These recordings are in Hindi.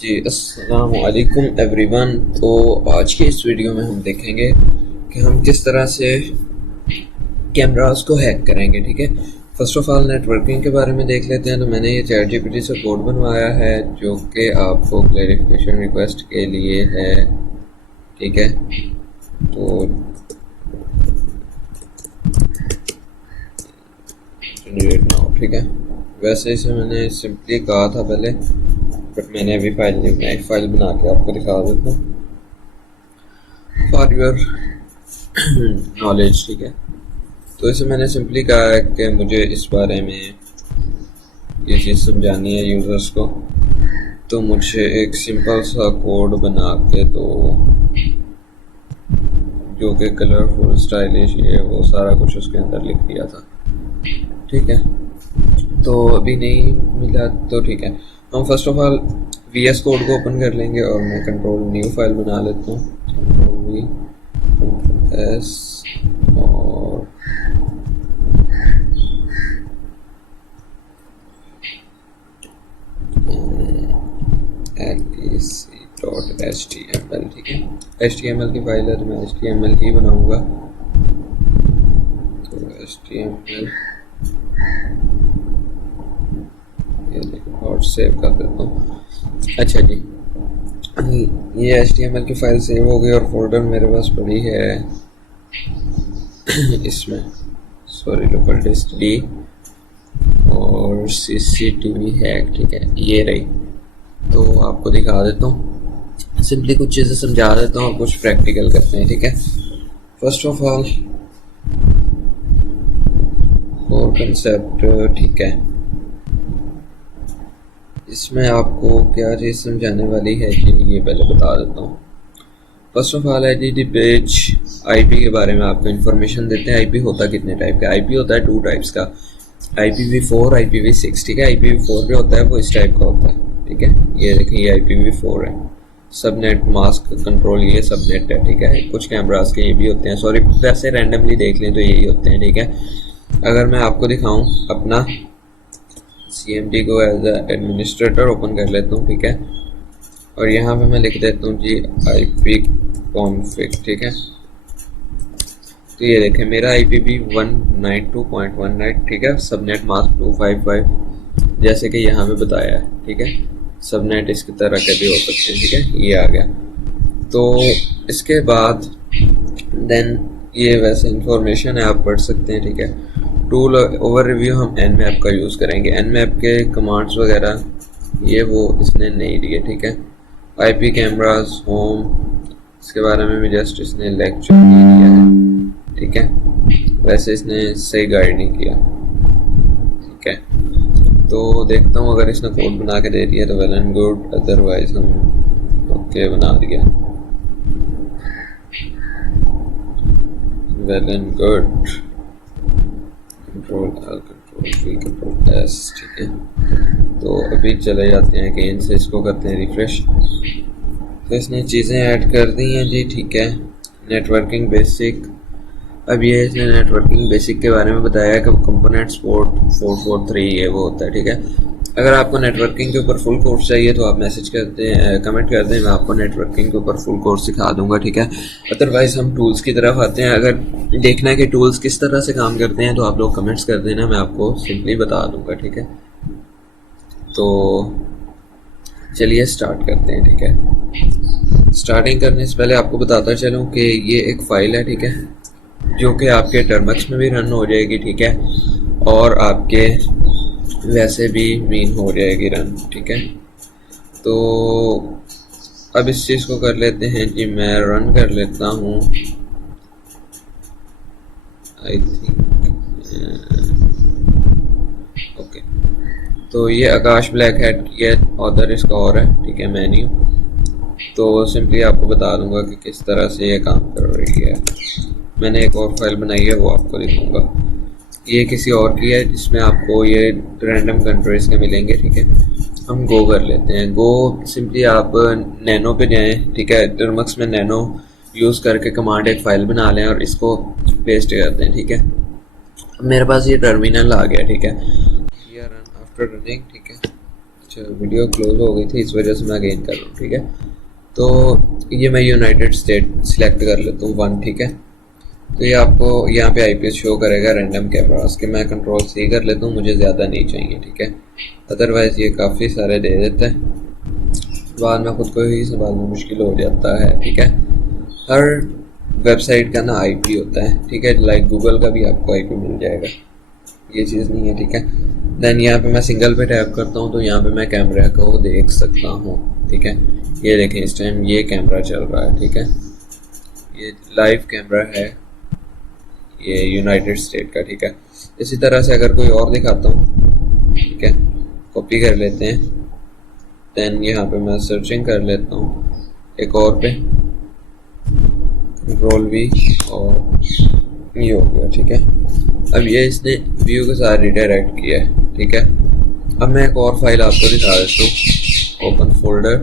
जी अस्सलाम वालेकुम एवरीवन। तो आज के इस वीडियो में हम देखेंगे कि हम किस तरह से कैमरास को हैक करेंगे। ठीक है, फर्स्ट ऑफ ऑल नेटवर्किंग के बारे में देख लेते हैं। तो मैंने ये चैट जीपीटी से कोड बनवाया है जो कि आपको क्लैरिफिकेशन रिक्वेस्ट के लिए है। ठीक है, तो जनरेट नाउ। ठीक है, वैसे इसे मैंने सिंपली कहा था पहले, बट मैंने अभी फाइल नहीं बनाई। फाइल बना के आपको दिखा देता हूँ फॉर योर नॉलेज। ठीक है, तो इसे मैंने सिंपली कहा है कि मुझे इस बारे में ये चीज़ समझानी है यूज़र्स को, तो मुझे एक सिंपल सा कोड बना के दो जो कि कलरफुल स्टाइलिश है, वो सारा कुछ उसके अंदर लिख दिया था। ठीक है, तो अभी नहीं मिला तो ठीक है, हम first of all V S code को ओपन कर लेंगे और मैं कंट्रोल न्यू फाइल बना लेता हूँ। कंट्रोल वी, कंट्रोल एस और HTML। ठीक है, HTML की फाइल है तो मैं HTML ही बनाऊंगा। तो HTML और सेव कर देता हूँ। अच्छा जी, ये HTML की फाइल सेव हो गई और फोल्डर मेरे पास पड़ी है इसमें, सॉरी, लोकल डिस्क डी और CCTV हैक। ठीक है, ये रही। तो आपको दिखा देता हूँ, सिंपली कुछ चीज़ें समझा देता हूँ और कुछ प्रैक्टिकल करते हैं। ठीक है, first of all core concept. ठीक है, इसमें आपको क्या चीज़ समझाने वाली है कि ये पहले बता देता हूँ। First of all HTTP page IP के बारे में आपको इन्फॉर्मेशन देते हैं। IP होता कितने टाइप का? IP होता है 2 टाइप्स का, IPv4, IPv6। ठीक है, IPv4 जो होता है वो इस टाइप का होता है। ठीक है, ये देखिए, ये IPv4 है। सबनेट मास्क कंट्रोल, ये सबनेट है। ठीक है, कुछ कैमरास के ये भी होते हैं, सॉरी वैसे रैंडमली देख लें तो यही होते हैं। ठीक है, अगर मैं आपको दिखाऊं अपना CMD को एज एडमिनिस्ट्रेटर ओपन कर लेता हूँ। ठीक है, और यहाँ पे मैं लिख देता हूँ जी IP config। ठीक है, तो ये देखें मेरा IP भी 192.19। ठीक है, सबनेट मास्क 255 जैसे कि यहाँ पे बताया है। ठीक है, सबनेट इसकी तरह के भी हो सकते हैं। ठीक है, ये आ गया। तो इसके बाद देन ये वैसे इंफॉर्मेशन है, आप पढ़ सकते हैं। ठीक है, टूल ओवर रिव्यू हम Nmap का यूज़ करेंगे। Nmap के कमांड्स वगैरह ये वो इसने नहीं दिए। ठीक है, IP कैमरास होम, इसके बारे में भी जस्ट इसने लेक्चर नहीं दिया है। ठीक है, वैसे इसने सही गाइड नहीं किया। ठीक है, तो देखता हूँ अगर इसने कोड बना के दे दिया तो वेल एंड गुड, अदरवाइज हम ओके बना दिया, well and good. Control L, control V, control S। ठीक है, तो अभी चले जाते हैं अगेन से, इसको करते हैं रिफ्रेश। तो इसने चीज़ें ऐड कर दी हैं जी। ठीक है, नेटवर्किंग बेसिक। अब ये इसने नेटवर्किंग बेसिक के बारे में बताया कि कंपोनेंट सपोर्ट 443 ये वो होता है। ठीक है, अगर आपको नेटवर्किंग के ऊपर फुल कोर्स चाहिए तो आप मैसेज करते हैं, कमेंट कर दें, मैं आपको नेटवर्किंग के ऊपर फुल कोर्स सिखा दूंगा। ठीक है, अदरवाइज़ हम टूल्स की तरफ आते हैं। अगर देखना है कि टूल्स किस तरह से काम करते हैं तो आप लोग कमेंट्स कर देना, मैं आपको सिंपली बता दूंगा। ठीक है, तो चलिए स्टार्ट करते हैं। ठीक है, स्टार्टिंग करने से पहले आपको बताता चलूँ कि ये एक फ़ाइल है। ठीक है, जो कि आपके टर्मक्स में भी रन हो जाएगी। ठीक है, और आपके वैसे भी मीन हो जाएगी रन। ठीक है, तो अब इस चीज़ को कर लेते हैं जी, मैं रन कर लेता हूँ। आई थिंक ओके, तो ये आकाश ब्लैक हेड की है, ऑथर इसका और है। ठीक है, मेन्यू तो सिंपली आपको बता दूंगा कि किस तरह से ये काम कर रही है। मैंने एक और फाइल बनाई है, वो आपको दिखाऊंगा। ये किसी और की है जिसमें आपको ये रैंडम कंट्रीज के मिलेंगे। ठीक है, हम गो कर लेते हैं। गो सिंपली आप नैनो पे जाएं। ठीक है, टर्मक्स में नैनो यूज़ करके कमांड एक फ़ाइल बना लें और इसको पेस्ट कर दें। ठीक है, मेरे पास ये टर्मिनल आ गया। ठीक है, रन आफ्टर रनिंग। ठीक है, अच्छा, वीडियो क्लोज हो गई थी, इस वजह से मैं अगेन कर रहा हूँ। ठीक है, तो ये मैं यूनाइटेड स्टेट सिलेक्ट कर लेता हूँ 1। ठीक है, तो ये आपको यहाँ पे आईपीएस शो करेगा रैंडम कैमरास के। मैं कंट्रोल सी कर लेता हूँ, मुझे ज़्यादा नहीं चाहिए। ठीक है, अदरवाइज़ ये काफ़ी सारे दे देता है, बाद में खुद को ही संभालना मुश्किल हो जाता है। ठीक है, हर वेबसाइट का ना आईपी होता है। ठीक है, लाइक गूगल का भी आपको आईपी मिल जाएगा, ये चीज़ नहीं है। ठीक है, देन यहाँ पे मैं सिंगल पे टैप करता हूँ तो यहाँ पे मैं कैमरा को देख सकता हूँ। ठीक है, ये देखें इस टाइम ये कैमरा चल रहा है। ठीक है, ये लाइव कैमरा है, ये यूनाइटेड स्टेट का। ठीक है, इसी तरह से अगर कोई और दिखाता हूँ, ठीक है, कॉपी कर लेते हैं, देन यहाँ पे मैं सर्चिंग कर लेता हूँ एक और पे, कंट्रोल वी, और ये हो गया। ठीक है, अब ये इसने व्यू के साथ रिडायरेक्ट किया है। ठीक है, अब मैं एक और फाइल आपको दिखा देता हूँ, ओपन फोल्डर।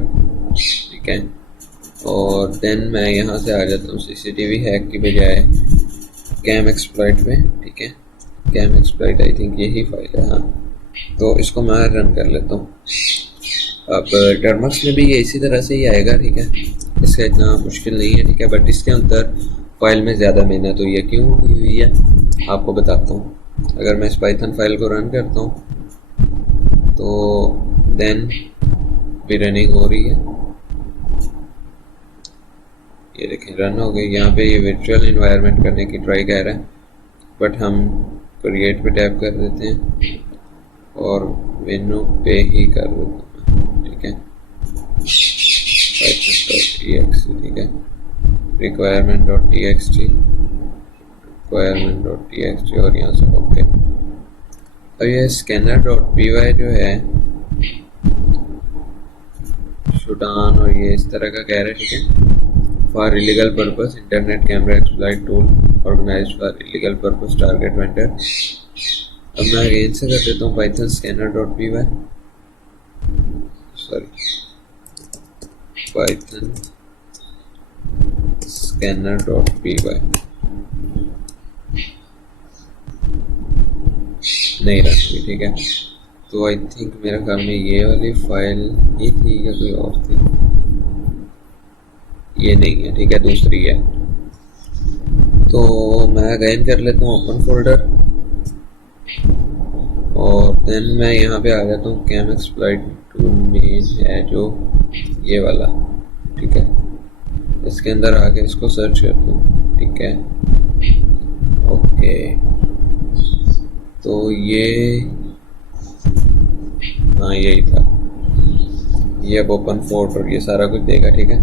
ठीक है, और देन मैं यहाँ से आ जाता हूँ सीसीटीवी हैक की बजाय कैम एक्सप्लॉइट पे। ठीक है, कैम एक्सप्लॉइट आई थिंक यही फाइल है, हाँ, तो इसको मैं रन कर लेता हूँ। अब टर्मक्स में भी ये इसी तरह से ही आएगा। ठीक है, इसका इतना मुश्किल नहीं है। ठीक है, बट इसके अंदर फाइल में ज़्यादा मेहनत हुई है। क्यों हुई है आपको बताता हूँ। अगर मैं इस पाइथन फाइल को रन करता हूँ तो देन भी रनिंग हो रही है, ये देखें रन हो गई। यहाँ पे ये वर्चुअल इन्वायरमेंट करने की ट्राई कर रहा है, बट हम क्रिएट पे टैप कर देते हैं और मेनू पे ही कर देते हैं। ठीक है, python.exe। ठीक है, requirement.txt, requirement.txt और यहाँ से ओके। अब ये scanner.py जो है शूडान और ये इस तरह का कह रहा है। ठीक है, for illegal purpose internet camera exploit tool organised for illegal purpose target vendor. अब मैं अगेन से कर देता हूँ Python scanner.py, sorry Python scanner.py नहीं रखी। ठीक है, तो आई थिंक मेरे ख्याल में ये वाली फाइल ही थी या कोई और थी, ये नहीं है। ठीक है, दूसरी है। तो मैं अगेन कर लेता हूँ ओपन फोल्डर और देन मैं यहाँ पे आ जाता हूँ कैम एक्सप्लॉइट टूल में है जो ये वाला। ठीक है, इसके अंदर आके इसको सर्च करता हूँ। ठीक है, ओके, तो ये हाँ यही था, ये अब ओपन फोर्ट और ये सारा कुछ देगा। ठीक है,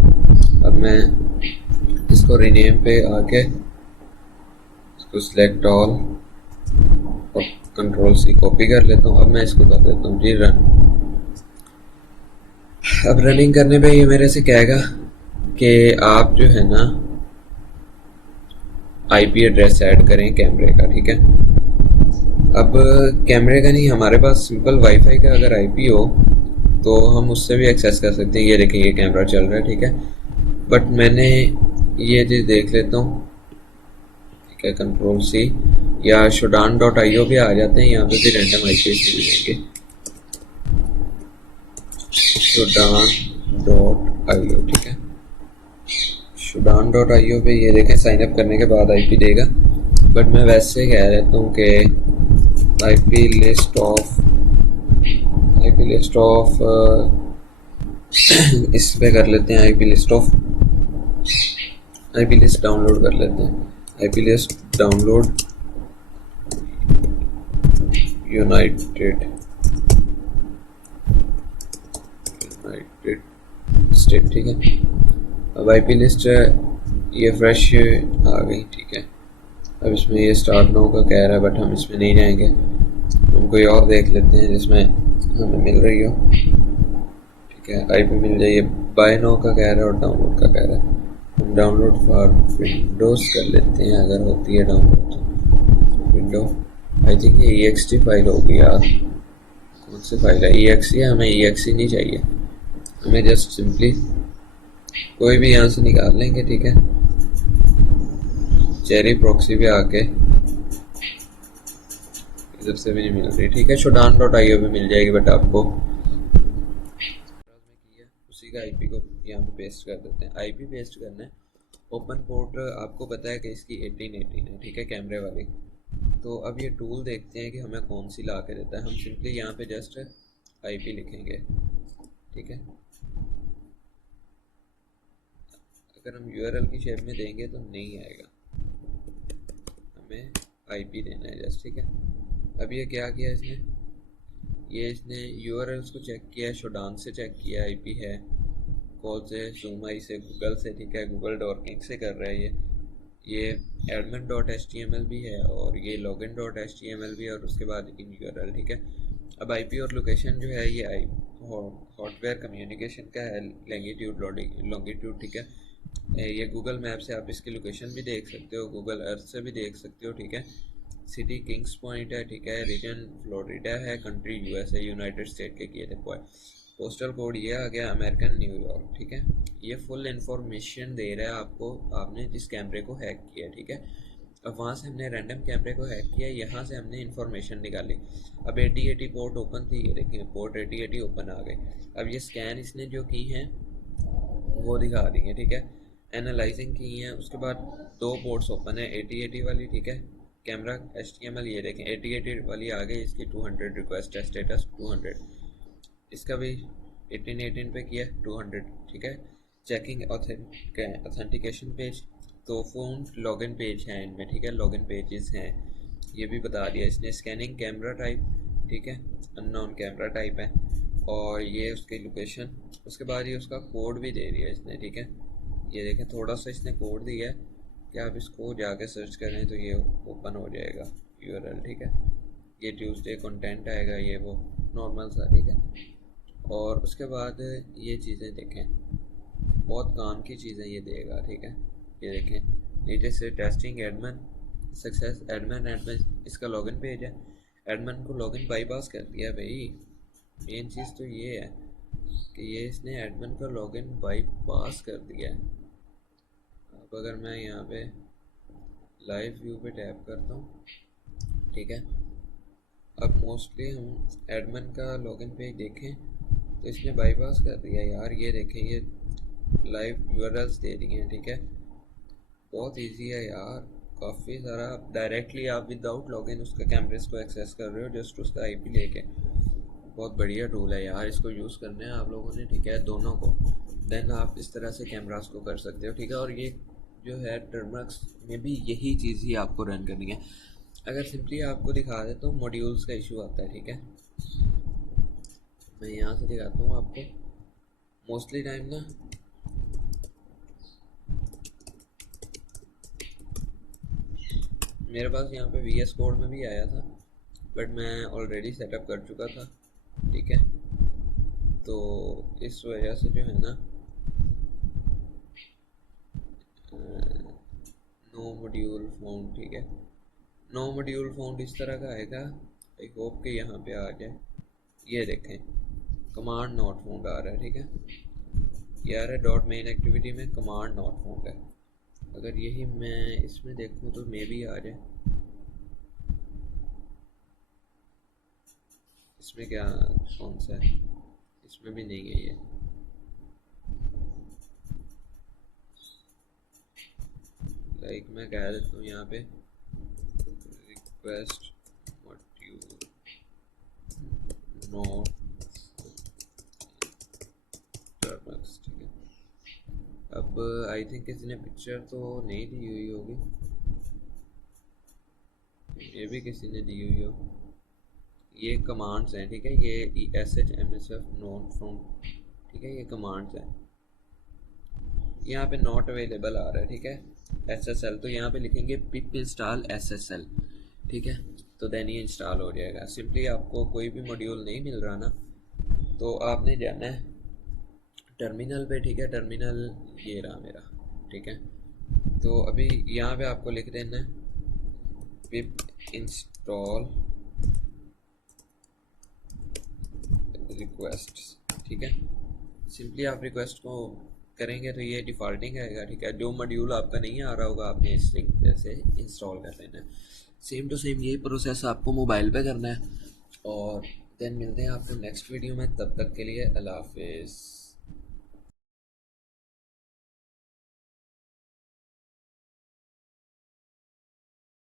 अब मैं इसको रीनेम पे आके इसको सिलेक्ट ऑल और कंट्रोल सी कॉपी कर लेता हूँ। अब मैं इसको कर देता हूँ जी रन। अब रनिंग करने पे ये मेरे से कहेगा कि आप जो है ना आईपी एड्रेस ऐड करें कैमरे का। ठीक है, अब कैमरे का नहीं, हमारे पास सिंपल वाईफाई का अगर आईपी हो तो हम उससे भी एक्सेस कर सकते हैं। ये देखिए ये कैमरा चल रहा है। ठीक है, बट मैंने ये चीज़ देख लेता हूँ। ठीक है, कंट्रोल सी या shodan.io भी आ जाते हैं, यहाँ पे भी रैंडम आईपी मिल जाएंगे। shodan.io, ठीक है, shodan.io पे ये देखें साइन अप करने के बाद आईपी देगा, बट मैं वैसे कह रहता हूँ कि आईपी लिस्ट ऑफ इस पे कर लेते हैं, आईपी लिस्ट डाउनलोड कर लेते हैं। IP list download United state. ठीक है, अब आईपी लिस्ट ये फ्रेश आ गई। ठीक है, अब इसमें ये स्टार्ट नो का कह रहा है, बट हम इसमें नहीं जाएंगे, हम कोई और देख लेते हैं जिसमें हमें मिल रही हो। ठीक है, आईपी मिल जाइए, बाय नो का कह रहा है और डाउनलोड का कह रहा है। हम डाउनलोड फॉर विंडोज़ कर लेते हैं, अगर होती है डाउनलोड तो विंडो। आई थिंक ये ext फाइल होगी यार, कौन सी फाइल है exe? हमें exe नहीं चाहिए, हमें जस्ट सिंपली कोई भी यहाँ से निकाल लेंगे। ठीक है, चेरी प्रॉक्सी पे आके इधर से भी नहीं मिल रही। ठीक है, shodan.io भी मिल जाएगी, बट आपको उसी का आईपी को यहाँ पे पेस्ट कर देते हैं। आईपी पेस्ट करना है। ओपन पोर्ट आपको पता है कि इसकी 1818 है, ठीक है, कैमरे वाली। तो अब ये टूल देखते हैं कि हमें कौन सी ला के देता है। हम सिंपली यहाँ पे जस्ट आईपी लिखेंगे, ठीक है। अगर हम यूआरएल की शेप में देंगे तो नहीं आएगा, हमें आईपी देना है जस्ट, ठीक है। अब ये क्या किया इसने, ये इसने यूआरएल्स को चेक किया, शोडान से चेक किया, आईपी है, कॉल से, जूमाई से, गूगल से, ठीक है, गूगल डॉकिंग से कर रहा है ये admin.html भी है और ये login.html भी है और उसके बाद इन यूआरएल, ठीक है। अब आईपी और लोकेशन जो है ये हॉटवेयर कम्युनिकेशन का है, लैंगिट्यूड लॉन्गिट्यूड, ठीक है। ये गूगल मैप से आप इसकी लोकेशन भी देख सकते हो, गूगल अर्थ से भी देख सकते हो, ठीक है। सिटी किंग्स पॉइंट है, ठीक है। रीजन फ्लोरिडा है, कंट्री यूएसए, यूनाइटेड स्टेट के किए थे। पोस्टल कोड ये आ गया अमेरिकन न्यूयॉर्क, ठीक है। ये फुल इंफॉर्मेशन दे रहा है आपको, आपने जिस कैमरे को हैक किया, ठीक है। अब वहाँ से हमने रैंडम कैमरे को हैक किया, यहाँ से हमने इन्फॉर्मेशन निकाली। अब 8080 पोर्ट ओपन थी, ये देखिए पोर्ट 8080 ओपन आ गई। अब ये स्कैन इसने जो की हैं वो दिखा दी है, ठीक है। एनालाइजिंग की है, उसके बाद दो पोर्ट्स ओपन है, 8080 वाली, ठीक है। कैमरा HTML ये देखें 8080 वाली आ गई, इसकी 200 रिक्वेस्ट है, स्टेटस 200। इसका भी 1818 पे किया 200, ठीक है। चेकिंग ऑथेंटिकेशन पेज, तो फ़ोन लॉगिन पेज हैं इनमें, ठीक है, लॉगिन पेजेस हैं, ये भी बता दिया इसने। स्कैनिंग कैमरा टाइप, ठीक है, अननोन कैमरा टाइप है, और ये उसकी लोकेशन। उसके बाद ये उसका कोड भी दे दिया इसने, ठीक है। ये देखें थोड़ा सा इसने कोड दिया है कि आप इसको जाके सर्च करें तो ये ओपन हो जाएगा यूआरएल, ठीक है। ये ट्यूसडे कंटेंट आएगा, ये वो नॉर्मल सा, ठीक है। और उसके बाद ये चीज़ें देखें, बहुत काम की चीज़ें ये देगा, ठीक है। ये देखें नीचे से टेस्टिंग एडमिन सक्सेस एडमिन इसका लॉगिन पेज है। एडमिन को लॉगिन बाईपास कर दिया भाई, मेन चीज़ तो ये है कि ये इसने एडमिन का लॉगिन बाईपास कर दिया है। अब अगर मैं यहाँ पे लाइव व्यू पे टैप करता हूँ, ठीक है, अब मोस्टली हम एडमिन का लॉगिन पेज देखें तो इसने बाईपास कर दिया यार। ये देखें ये लाइव यूआरएल्स दे दिए हैं, ठीक है। बहुत इजी है यार, काफ़ी सारा। डायरेक्टली आप विदाउट लॉगिन उसका कैमरेस को एक्सेस कर रहे हो जस्ट उसका आईपी लेके। बहुत बढ़िया टूल है यार, इसको यूज़ करना है आप लोगों ने, ठीक है, दोनों को। देन आप इस तरह से कैमरास को कर सकते हो, ठीक है। और ये जो है टर्मक्स में भी यही चीज़ ही आपको रन करनी है। अगर सिंपली आपको दिखा देता हूँ, मॉड्यूल्स का इशू आता है, ठीक है। मैं यहाँ से दिखाता हूँ आपको। मोस्टली टाइम ना मेरे पास यहाँ पे VS कोड में भी आया था, बट मैं ऑलरेडी सेटअप कर चुका था, ठीक है। तो इस वजह से जो है ना नो मॉड्यूल फाउंड, ठीक है, नो मॉड्यूल फाउंड इस तरह का आएगा। आई होप कि यहाँ पे आ जाए। ये देखें कमांड नॉट फाउंड आ रहा है, ठीक है। ये आ रहा है डॉट मेन एक्टिविटी में कमांड नॉट फाउंड है। अगर यही मैं इसमें देखूँ तो मे भी आ जाए। इसमें क्या कौन सा है, इसमें भी नहीं है ये। लाइक मैं कह देता हूँ यहाँ पे रिक्वेस्ट मॉड्यूल नॉट टर्मक्स, ठीक है। अब आई थिंक किसी ने पिक्चर तो नहीं दी हुई होगी, ये भी किसी ने दी हुई हो। ये कमांड्स हैं, ठीक है, ये SHMSF नॉट फाउंड, ठीक है, ये कमांड्स हैं। यहाँ पे नॉट अवेलेबल आ रहा है, ठीक है, SSL, तो यहाँ पे लिखेंगे पिप इंस्टॉल SSL, ठीक है, तो देन ये इंस्टॉल हो जाएगा। सिंपली आपको कोई भी मॉड्यूल नहीं मिल रहा ना, तो आपने जाना है टर्मिनल पे, ठीक है। टर्मिनल ये रहा मेरा, ठीक है। तो अभी यहाँ पे आपको लिख देना है पिप इंस्टॉल रिक्वेस्ट, ठीक है। सिंपली आप रिक्वेस्ट को करेंगे तो ये डिफ़ॉल्टिंग आएगा, ठीक है। जो मॉड्यूल आपका नहीं आ रहा होगा आपने इस तरीके से इंस्टॉल कर लेना है। सेम टू सेम यही प्रोसेस आपको मोबाइल पे करना है। और देन मिलते हैं आपको नेक्स्ट वीडियो में, तब तक के लिए अल्लाह हाफिज़।